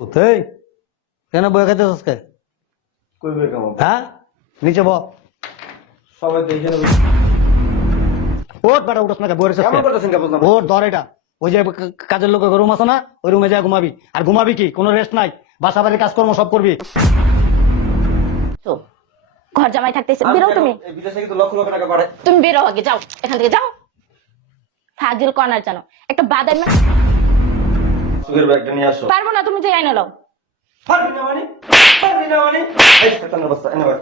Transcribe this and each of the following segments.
কোথায় কেন বয়ে খাইতে আজকে কই বে কেমন হ্যাঁ নিচে ব সবাই দেখে নেবে ওট বেটা উঠছ না বয়ে কেমন করতেছেন কে বুঝলাম ওট ধর এটা ওই যে কাজের লোক রুম আছে না ওই রুমে যা ঘুমাবি আর ঘুমাবি কি কোনো রেস্ট নাই বাসা বাড়ির কাজকর্ম সব করবি তো ঘর জামাই থাকতেছে বেরো তুমি এই বিদেশ থেকে তো লক্ষ লক্ষ টাকা পাঠায় তুমি বেরো আগে যাও এখান থেকে যাও ফাজিল কর্নার জানো একটা বাদাম সুগের ব্যাগটা নিয়ে আসো পারবো না তুমি যে আইনা লাও পারবি না মানে এই শয়তানের অবস্থা এনে ভাই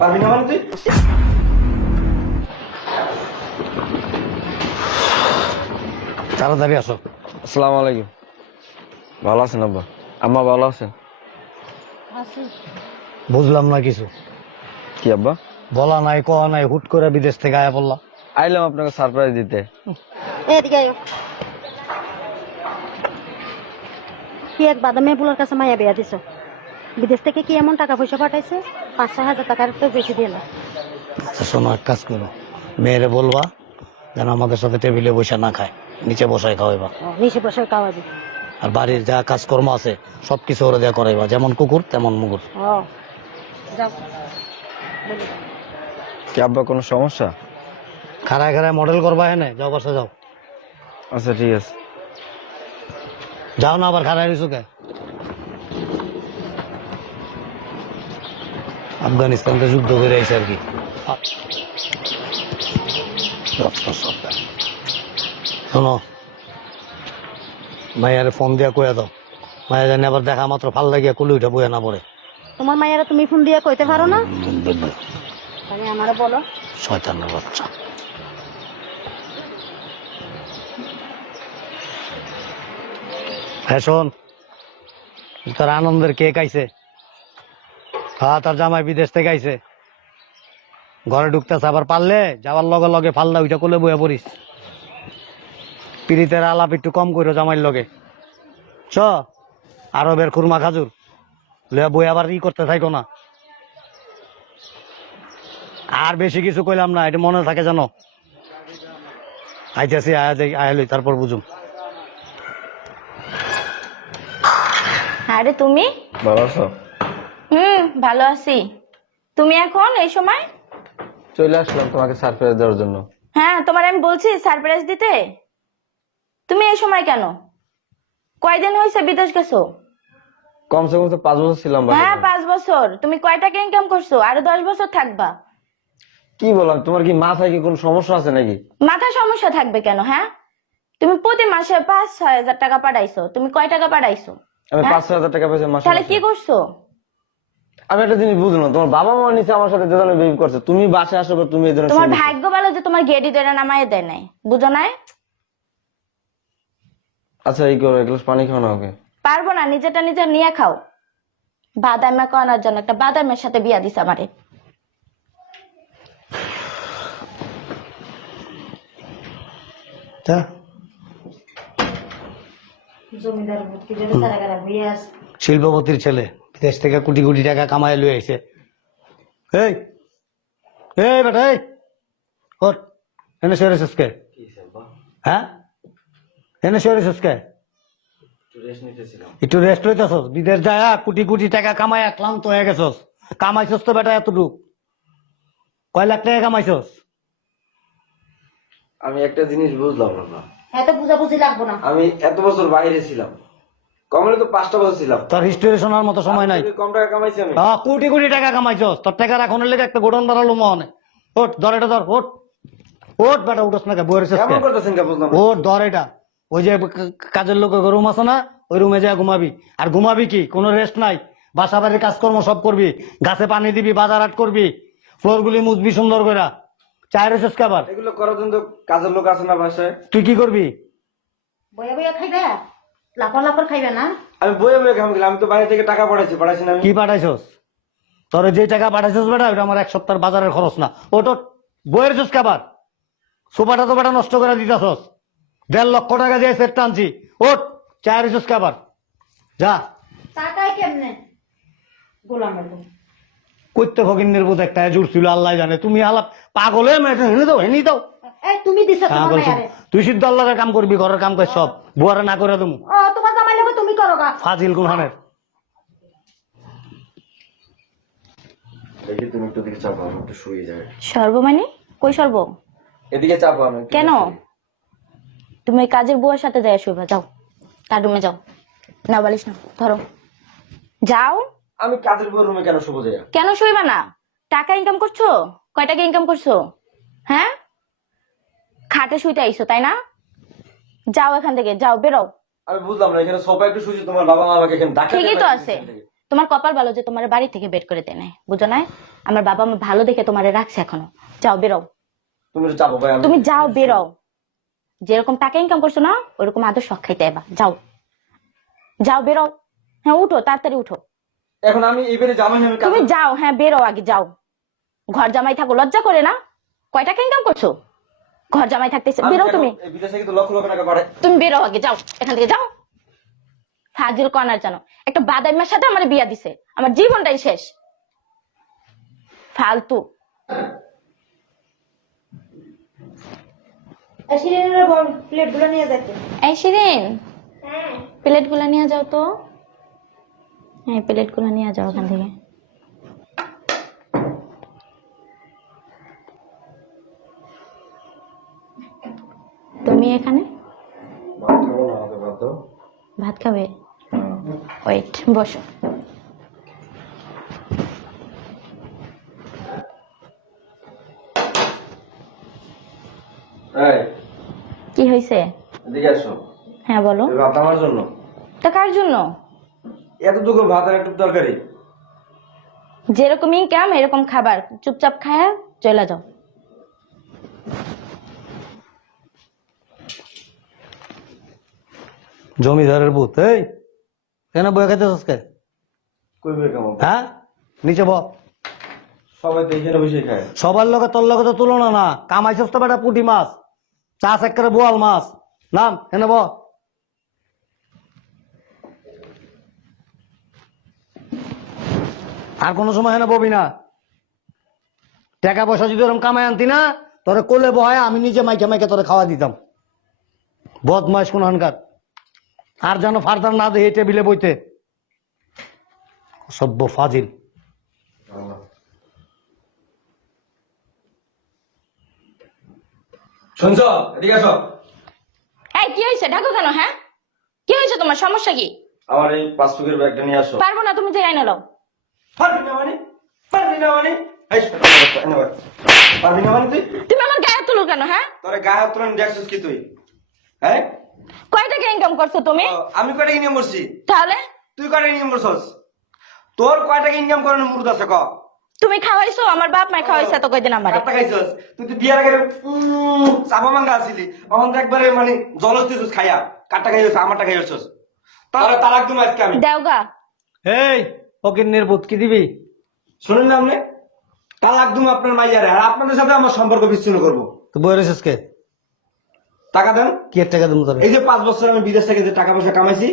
পারবি না মানে তুই তাড়াতাড়ি আসো আসসালামু আলাইকুম। ভালো আছেন আব্বা? আম্মা ভালো আছেন? বুঝলাম না কিছু কি আব্বা? বলা নাই কওয়া নাই হুট করে বিদেশ থেকে আয়া পড়লাম আইলাম আপনাকে সারপ্রাইজ দিতে। এদিকে আয়। কি এক বাদামে বুলার কাছে মায়া বিয়া দিছ বিদেশ থেকে কি এমন টাকা পয়সা পাঠাইছে 5-6 হাজার টাকার তো বেশি দিয়ে না। আচ্ছা শোনো এক কাজ করো মেয়েরে বলবা যেন আমাদের সাথে টেবিলে বসে না খায় নিচে বসায় খাওয়াইবা নিচে বসে খাওয়াবি। আর বাড়ির যা কাজকর্ম আছে সবকিছু ওরা দেয়া করাইবা যেমন কুকুর তেমন মুগুর ও যাও বলি কি আব্বা কোনো সমস্যা? খাড়ায় খাড়ায় মডেল করবা এনে যাও বসে যাও আচ্ছা ঠিক আছে। যাও না আবার খাড়ায় রইছো কে আফগানিস্তানতে যুদ্ধ করে আইছে আর কি শোনো মায়ের ফোন দিয়া কইয়া দাও মায়া জানি আবার দেখা মাত্র ভাল লাগিয়া কুলি উঠে বইয়া না পড়ে তোমার মায়েরা তুমি ফোন দিয়ে কইতে পারো না তাহলে আমারে বলো। শয়তানের বাচ্চা হ্যাঁ শোন তোর আনন্দের কেক আইছে হ্যাঁ তোর জামাই বিদেশ থেকে আইছে ঘরে ঢুকতেছে আবার পারলে যাওয়ার লগে লগে ফালদা ওইটা কোলে বইয়া পড়িস পিড়িতের আলাপ একটু কম করো জামাইয়ের লগে চ আরবের খুরমা খাজুর লইয়া বই আবার ই করতে থাকো না আর বেশি কিছু কইলাম না এটা মনে থাকে জানো আইতেছি আয়া লই তারপর বুঝুম আরে তুমি ভালো আছো? ভালো আছি তুমি এখন এই সময় চলে আসলাম তোমাকে সারপ্রাইজ দেওয়ার জন্য। হ্যাঁ তোমার আমি বলছি সারপ্রাইজ দিতে তুমি এই সময় কেন কয়দিন হয়েছে বিদেশ গেছো কমসে কম তো 5 বছর ছিলাম হ্যাঁ বাড়িতে। 5 বছর তুমি কয় টাকা ইনকাম করছো আরো 10 বছর থাকবা কি বললাম, তোমার কি মাথায় কি কোনো সমস্যা আছে নাকি? মাথায় সমস্যা থাকবে কেন হ্যাঁ তুমি প্রতি মাসে 5-6 হাজার টাকা পাঠাইছো তুমি কয় টাকা পাঠাইছো আমি হ্যাঁ? 5-6 হাজার টাকা পয়সা মাসে তাহলে কি মাসে। করছো আমি একটা জিনিস বুঝলাম, তোমার বাবা মা নিচে আমার সাথে যে ধরনের বিহেভ করছে, তুমি বাসায় আসো পর তুমি এই ধরনের তোমার শুরু করছো। ভাগ্য ভালো যে তোমার গেডি ধরে নামায় দেয় নাই বুঝো নাই আচ্ছা এই করো, এক গ্লাস পানি খাও না ওকে। পারবো না নিজেটা নিজে নিয়ে খাও বাদামে করার জন্য একটা বাদামের সাথে বিয়া দিছে আমারে তা জমিদার ভর্তি করে সারা গাড়া হয়ে আস শিল্পপতির ছেলে বিদেশ থেকে কোটি কোটি টাকা কামায় লই আইছে এই এই বেটা এই ওর এনে সরেছিস কে হ্যাঁ এনে সরেছিস কে একটু রেস্ট হইতেছস বিদেশ যায় কোটি কোটি টাকা কামায় ক্লান্ত হয়ে গেছস কামাইছস তো বেটা এতটুক কয় লাখ টাকা কামাইছস আমি একটা জিনিস বুঝলাম না এত বুঝাবুঝি লাগবো না। আমি এত বছর বাইরে ছিলাম কমলে তো 5টা বছর ছিলাম তোর হিস্টোরি শোনার মতো সময় নাই কম টাকা কামাইছি আমি কোটি কোটি টাকা কামাইছস তোর টাকা রাখনের লেগে একটা গোডন দাঁড়ালো মনে ওট ধর এটা ধর ওট ওট বেটা উঠস না কে বইয়ের কেমন করতেছেন কে বুঝলাম ওর ধর এটা ওই যে কাজের লোক রুম আছে না ওই রুমে যা ঘুমাবি আর ঘুমাবি কি কোনো রেস্ট নাই বাসা বাড়ির কাজকর্ম সব করবি গাছে পানি দিবি বাজার হাট করবি ফ্লোর গুলি মুছবি সুন্দর করে চায়ের শেষ খাবার এগুলো করার জন্য তো কাজের লোক আছে না বাসায় তুই কি করবি বয়া বয়া খাইবে লাফর লাফর খাইবে না। আমি বইয়ে বইয়ে খাম গেলাম আমি তো বাইরে থেকে টাকা পাঠাইছি না আমি কি পাঠাইছস তোর যে টাকা পাঠাইছস বেটা ওটা আমার এক সপ্তাহের বাজারের খরচ না ওটা বইয়ের শেষ খাবার সোফাটা তো বেটা নষ্ট করে দিতেছস 1.5 লক্ষ টাকা দিয়ে সেট টানছি ওট চায়ের শেষ খাবার যা টাকাই কেমনে গোলামের বউ। করতে ফকিন্নের বোধ একটা জোর ছিল আল্লাহ জানে তুমি আলাপ পাগল হয়ে মেয়েটা হেনে দাও হেনি দাও এই তুমি দিছো তোমার পাগল মায়ারে। তুই সিদ্ধ আল্লাহর কাম করবি ঘরের কাম কর সব বুয়ারে না করে তুমি ও তোমার জামাই লাগে তুমি করো গা। ফাজিল গুনহানের। দেখি তুমি একটু দিকে চাপো, আমি একটু শুয়ে যাই। সর্ব মানে কই সর্ব? এদিকে চাপো, আমি একটু কেন? শুই। তুমি ওই কাজের বুয়ার সাথে যাই শুইবা, যাও তার রুমে যাও। না বালিশ না, ধরো যাও। আমি কাজের বউ রুমে কেন শুভ যাই? কেন শুইবা না? টাকা ইনকাম করছো? কয় টাকা ইনকাম করছো? হ্যাঁ, খাটে শুইতে আইছো তাই না? যাও এখান থেকে, যাও বেরো। আমি বুঝলাম না, এখানে সোফা একটু শুয়েছি, তোমার বাবা মা আমাকে এখানে ডাকে। ঠিকই তো আছে, তোমার কপাল ভালো যে তোমার বাড়ি থেকে বের করে দেয় নাই, বুঝো না? আমার বাবা মা ভালো দেখে তোমারে রাখছে এখনো। যাও বেরো, তুমি একটু চাপো ভাই। তুমি যাও বেরো। যেরকম টাকা ইনকাম করছো না ওরকম আদর শখ খাইতে এবার যাও, যাও বেরো। হ্যাঁ উঠো, তাড়াতাড়ি উঠো। এখন আমি এবারে জামাই, আমি তুমি যাও, হ্যাঁ বেরো আগে যাও। ঘর জামাই থাকো, লজ্জা করে না? কয় টাকা ইনকাম করছো? ঘর জামাই থাকতেছে, বেরো তুমি। বিদেশে কিন্তু লক্ষ লক্ষ টাকা পাঠায়। তুমি বেরো আগে, যাও এখান থেকে যাও। ফাজিল কর্নার জানো, একটা বাদাইমার সাথে আমার বিয়া দিছে, আমার জীবনটাই শেষ। ফালতু। প্লেট গুলো নিয়ে যাচ্ছে। এই শিরিন, প্লেট গুলা নিয়ে যাও তো। হ্যাঁ প্লেট গুলা নিয়ে যাও ওখান থেকে। তুমি এখানে ভাত খাবে? ওয়েট, বসো। এই, কি হয়েছে? এদিকে আসো। হ্যাঁ বলো। এই ভাত আমার জন্য। তা কার জন্য? এতটুকু ভাত আর একটু তরকারি। যেরকম ইনকাম এরকম খাবার, চুপচাপ খায়া চলে যাও। জমিদারের ভূত। এই কেন বয়ে খাইতেছস কে? কই বই কেমন? হ্যাঁ, নিচে ব। সবাই তো এখানে বসে খায়। সবার লগে তোর লগে তো তুলনা না। কামাইছস তো বেটা পুঁটি মাছ, চাষ একেবারে বোয়াল মাছ। নাম এনে ব। আর কোনো সময় এনে ববি না। টাকা পয়সা যদি ওরকম কামাই আনতি না, তোরে কোলে বহায় আমি নিজে মাইকে মাইকে তোরে খাওয়া দিতাম। বদমাইশ কোনখানকার। আর যেন ফারদার না দেয় এই টেবিলে বইতে। সভ্য ফাজিল। শুনছো? এদিকে আসো। এই কি হয়েছে? ঢাকো কেন? হ্যাঁ কি হয়েছে তোমার? সমস্যা কি? আমার এই পাসবুকের ব্যাগটা নিয়ে আসো। পারবো না, তুমি যে আইনে নাও। পারবি না মানে? পারবি না মানে? এই এনে বল। পারবি না মানে তুই? তুমি আমার গায়ে তুলো কেন? হ্যাঁ তোরে গায়ে তুলন দেখছিস কি তুই? হ্যাঁ? কয় টাকা ইনকাম করছো তুমি? আমি কয়টা ইনকাম করছি? তাহলে তুই কয়টা ইনকাম করছস? তোর কয় টাকা ইনকাম করানোর মুরুদ আছে ক? তুমি খাওয়াইছো, আমার বাপ মাই খাওয়াইছে তো কয়দিন আমারে। কাটটা খাইছস? তুই তো বিয়ার আগে চাপা মাঙ্গা আছিলি, এখন তো একবারে মানে জলস দিছিস খাইয়া। কাটটা খাইছস, আমার টাকা খাইছস। তোরে তালাক দিমু আজকে আমি। দেওগা। এই ফকিন্নির ভূত কি দিবি? শুনুন না আপনি, তালাক দিমু আপনার মাইয়ারে, আর আপনাদের সাথে আমার সম্পর্ক বিচ্ছিন্ন করবো। তুই বয়ে রেছিস কে? টাকা দেন। কি এর টাকা দেবো তোরে? এই যে 5 বছর আমি বিদেশ থেকে যে টাকা পয়সা কামাইছি,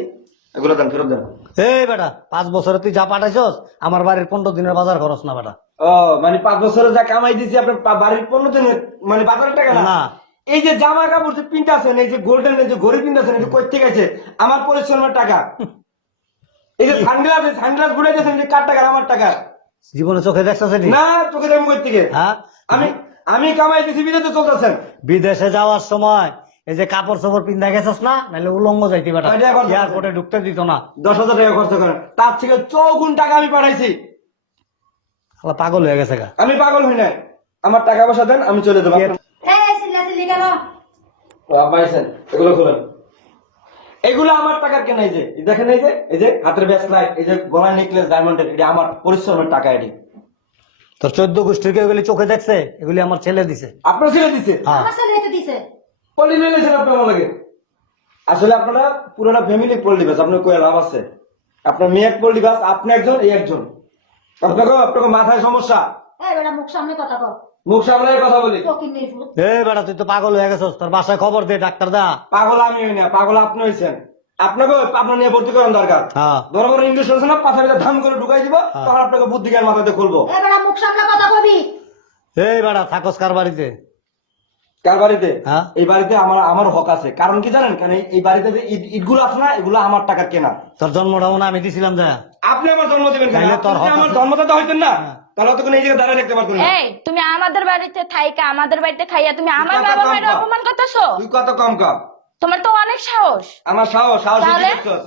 এগুলো দেন, ফেরত দেন। এই বেটা 5 বছরে তুই যা পাঠাইছস আমার বাড়ির 15 দিনের বাজার খরচ না বেটা। ও মানে 5 বছরে যা কামাই দিছি আপনার বাড়ির 15 দিনের মানে বাজারের টাকা না? না। এই যে জামা কাপড় যে পিনতাছেন, এই যে গোল্ডেন এই যে ঘড়ি পিনতাছেন, এটা কই থেকে আছে? আমার পরিশ্রমের টাকা। এই যে সানগ্লাস ঘুরাইতেছেন, যে কার টাকা? আমার টাকা। জীবনে চোখে দেখছস এটি? না, তোকে দেবো কই থেকে? হ্যাঁ, আমি কামাই দিছি, বিদেশে চলতেছেন। বিদেশে যাওয়ার সময় এই যে কাপড় চোপড় পিন্ধা গেছস না, নাহলে উলঙ্গ যাইতি বেটা। কয় টাকা খরচ করছিস? এয়ারপোর্টে ঢুকতে দিত না। 10,000 টাকা খরচ করেন, তার থেকে 4 গুণ টাকা আমি পাঠাইছি। শালা পাগল হয়ে গেছে গা। আমি পাগল হই নাই, আমার টাকা পয়সা দেন, আমি চলে যাবো। পাইছেন এগুলো খুলেন। এগুলো আমার টাকার কেনা। এই যে দেখেন, এই যে হাতের ব্রেসলেট, এই যে গলার নেকলেস ডায়মন্ডের, এটা আমার পরিশ্রমের টাকা। এটি তোর 14 গোষ্ঠীর কেউ এগুলি চোখে দেখছে? এগুলি আমার ছেলে দিছে। আপনার ছেলে দিছে? হ্যাঁ। আমার ছেলে এটা দিছে। পল্লী নিয়েছেন আপনার লাগে। আসলে আপনারা পুরোটা ফ্যামিলি পল্লী বাস, আপনার কয়ে লাভ আছে? আপনার মেয়ে এক পল্লী বাস, আপনি একজন, এই একজন। আপনাকে মাথায় সমস্যা। এই বেটা মুখ সামনে কথা কও। মুখ সামলায় কথা বলি। ফকিন্নির ভূত। এই বেটা তুই তো পাগল হয়ে গেছস, তোর বাসায় খবর দে, ডাক্তার দা। পাগল আমি হই না, পাগল আপনি হয়েছেন। আপনাকে আপনার নিয়ে ভর্তি করার দরকার। হ্যাঁ। বড় বড় ইংলিশ হচ্ছে না, পাথর ধাম করে ঢুকাই দিব, তখন আপনাকে বুদ্ধি জ্ঞান মাথাতে খুলবো। এই বেটা মুখ সামনে কথা কবি। এই বেটা থাকস কার বাড়িতে? কার বাড়িতে? হ্যাঁ। এই বাড়িতে আমার হক আছে। কারণ কি জানেন? কারণ এই বাড়িতে যে ইটগুলো আছে না, এগুলো আমার টাকা কেনা। তোর জন্মটা মনে হয় আমি দিছিলাম যা। আপনি আমার জন্ম দিবেন কেন? তাইলে তোর আপনি যদি হক আমার আছে। জন্মদাতা হইতেন না, তাহলে অতক্ষণ এই জায়গায় দাঁড়ায় দেখতে পারতেন না। এই তুমি আমাদের বাড়িতে থাইকা আমাদের বাড়িতে খাইয়া তুমি আমার কথা বাবা কম মায়ের কও। অপমান করতেছো। তুই কত কম কম। তোমার তো অনেক সাহস। আমার সাহস তাহলে? দেখছস?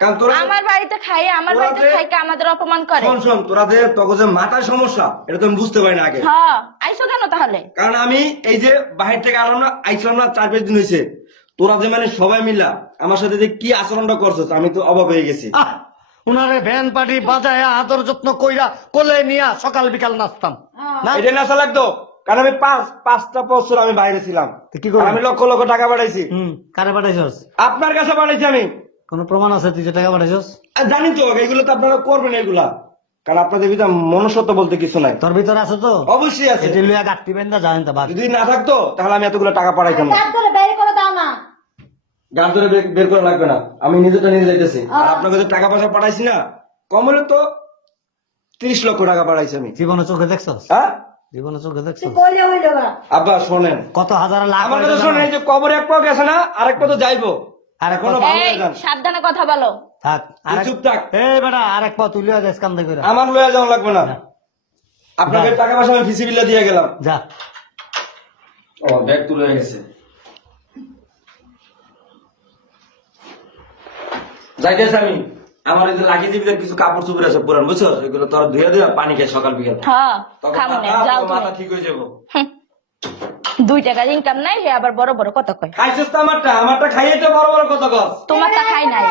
কারণ তোরা আমার বাড়িতে খাইয়া আমার ওরা বাড়িতে যে- থাইকা আমাদের অপমান করে। শোন তোরা যে তোকে যে মাথার সমস্যা, এটা তো আমি বুঝতে পারি না আগে। হ্যাঁ আইসো কেন তাহলে? কারণ আমি এই যে বাহির থেকে আলাম না, আইছিলাম না 4-5 দিন হয়েছে। তোরা যে মানে সবাই মিলা আমার সাথে যে কি আচরণটা করছিস, আমি তো অবাক হয়ে গেছি। আহ উনারে ভ্যান পার্টি বাজায় আদর যত্ন কইরা কোলে নিয়া সকাল বিকাল নাচতাম না। এটা নেশা লাগতো, কারণ আমি 5টা বছর আমি বাইরে ছিলাম। তো কি করবি? আর আমি লক্ষ লক্ষ টাকা পাঠাইছি। কারে পাঠাইছস? আপনার কাছে পাঠাইছি আমি। কোন প্রমাণ আছে তুই যে টাকা পাঠাইছস? আর জানি তো এগুলো তো আপনারা করবেন এগুলা, কারণ আপনাদের ভিতরে মনুষ্যত্ব বলতে কিছু নাই। তোর ভিতর আছে তো? অবশ্যই আছে। এটি লইয়া গাঁটতি বেন্দা জানেন তা বাদ। যদি না থাকতো তাহলে আমি এতগুলো টাকা পাঠাইতাম না। কাজ করে বের করে দাও না। গান ধরে বের করা লাগবে না, আমি নিজেটা নিয়ে যাইতেছি। আর আপনাকে যে টাকা পয়সা পাঠাইছি না, কম হলে তো 30 লক্ষ টাকা পাঠাইছি আমি। জীবনে চোখে দেখছস? হ্যাঁ জীবনে চোখে দেখছস? কইলে হইলো না। আব্বা শোনেন, কত হাজার লাখ আমার হইলো কথা শোনেন, এই জানো? যে কবরে এক পাও গেছে না, আরেক পা তো যাইবো। আরে এখনো কত- ভালো এই হয়ে যান। সাবধানে কথা বলো। থাক আরেক চুপ থাক। এই বেটা আরেক পা তুই লইয়া যাস কাম দে কইরা আমার লয়ে যাওয়া লাগবে না। আপনাকে টাকা পয়সা আমি ফিসি বিলে দিয়ে গেলাম। যা। ও ব্যাগ তুলে গেছে। যাইতেছে আমি। আমার এই যে লাগিয়ে দিবি কিছু কাপড় চোপড় আছে পুরান, বুঝছো? এগুলো তোর ধুয়ে ধুয়ে পানি খাই সকাল বিকাল। হ্যাঁ তখন খামো না, মাথা- যাও তোর মাথা তুমি। ঠিক হয়ে যাবো। 2 টাকার ইনকাম নাই হে আবার বড় বড় কথা কয়। খাইছিস তো আমারটা খাইয়ে তো বড় বড় কথা কস। তোমারটা খাই নাই।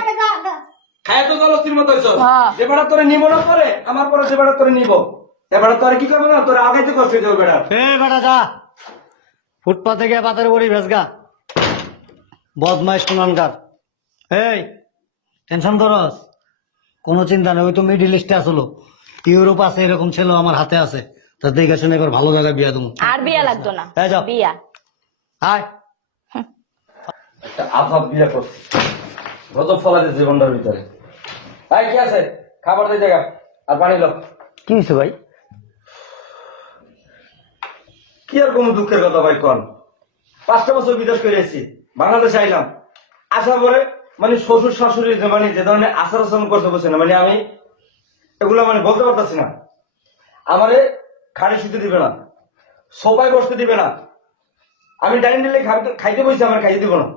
খাইয়ে তো জলস্থির মতো হইছস। হ্যাঁ। যে বেড়া তোরে নিব না পরে, আমার পরে যে বেড়া তোরে নিব। এ বেড়া তোরে কি করবে না, তোরে আগাইতে কষ্ট হয়ে যাবে বেড়া। এই বেটা যা। ফুটপাতে গিয়ে পাতের বড়ি ভেসগা। বদমাইশ কোনানকার। এই টেনশন করস? কোনো চিন্তা নেই, ওই তো মিডিল ইস্টে আসলো। ইউরোপ আছে, এরকম ছেলে আমার হাতে আছে। তা দেখে শুনে এবার ভালো জায়গায় বিয়া দেবো। আর বিয়া লাগতো না। এই যাও। বিয়া আয়। একটা আভাব বিয়ে করছি, গজব ফলাতে জীবনটার ভিতরে। ভাই কি আছে? খাবার দিয়ে জায়গা আর পানি লো। কি হয়েছে ভাই? কি আর কোনো দুঃখের কথা ভাই কন? 5টা বছর বিদেশ করে এসেছি, বাংলাদেশে আইলাম। আসার পরে মানে শ্বশুর শাশুড়ি যে মানে যে ধরনের আচার আচরণ করতে বসে না, মানে আমি এগুলো মানে বলতে পারতেছি না। আমারে খাড়ি শুতে দিবে না, সোফায় বসতে দিবে না। আমি ডাইনিং টেবিলে খাইতে বসে, আমার খাইতে দিব না।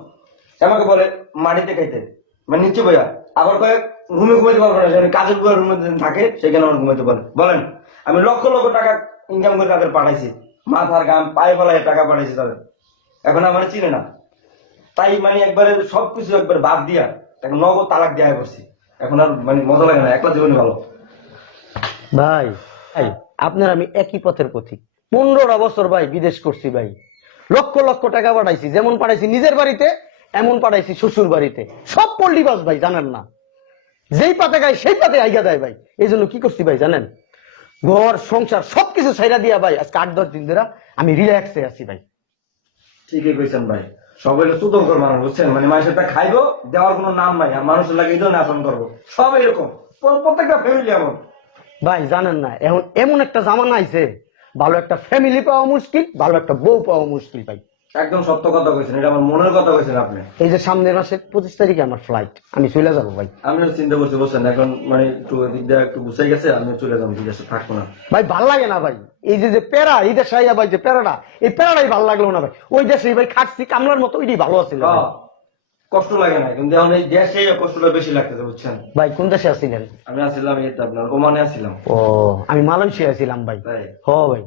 আমাকে বলে মাটিতে খাইতে, মানে নিচে বইয়া। আবার কয়েক রুমে ঘুমাইতে পারবো না, সেখানে কাজের বুয়া রুমে থাকে, সেখানে আমার ঘুমাইতে পারে। বলেন, আমি লক্ষ লক্ষ টাকা ইনকাম করে তাদের পাঠাইছি, মাথার গাম পায়ে ফেলায় টাকা পাঠাইছি তাদের। এখন আমার চিনে না, তাই মানে একবারে সবকিছু একবার বাদ দিয়া এখন নগদ তালাক দেওয়া করছি। এখন আর মানে মজা লাগে না, একলা জীবনে ভালো। ভাই ভাই আপনার আমি একই পথের পথিক। 15টা বছর ভাই বিদেশ করছি ভাই, লক্ষ লক্ষ টাকা পাঠাইছি। যেমন পাঠাইছি নিজের বাড়িতে, এমন পাঠাইছি শ্বশুর বাড়িতে। সব পল্লীবাস ভাই, জানেন না? যেই পাতে গায় সেই পাতে আইগা দেয় ভাই। এই জন্য কি করছি ভাই জানেন? ঘর সংসার সবকিছু ছাইরা দিয়া ভাই আজকে 8-10 দিন ধরে আমি রিল্যাক্সে আছি ভাই। ঠিকই কইছেন ভাই, সবাই সুতঙ্কর মানুষ, বুঝছেন? মানে মানুষের তা খাইবো, দেওয়ার কোনো নাম নাই, আর মানুষের লাগে এই ধরনের আচরণ করবো। সব এরকম, প্রত্যেকটা ফ্যামিলি এমন। ভাই জানেন না, এখন এমন একটা জামানা আইছে, ভালো একটা ফ্যামিলি পাওয়া মুশকিল, ভালো একটা বউ পাওয়া মুশকিল ভাই। একদম সত্য কথা কইছেন, এটা আমার মনের কথা কইছেন আপনি। এই যে সামনের মাসের 25 তারিখে আমার ফ্লাইট, আমি চলে যাবো ভাই। আমিও চিন্তা করছি, বুঝছেন? এখন মানে একটু এদিক দিয়ে একটু গুছাই গেছে, আমিও চলে যাবো, বিদেশে থাকবো না। ভাই ভাল লাগে না ভাই, এই যে যে প্যারা, এই দেশে আইয়া ভাই যে প্যারাটা, এই প্যারাটাই ভাল লাগলো না ভাই। ওই দেশে ভাই খাটছি কামলার মতো, ওইটাই ভালো আছিল ভাই। কষ্ট লাগে না, কিন্তু এখন এই দেশে কষ্টটা বেশি লাগতেছে, বুঝছেন? ভাই কোন দেশে আছিলেন? আমি আসছিলাম এই তো আপনার ওমানে আসছিলাম। ও আমি মালয়েশিয়া ছিলাম ভাই। তাই? হ ভাই।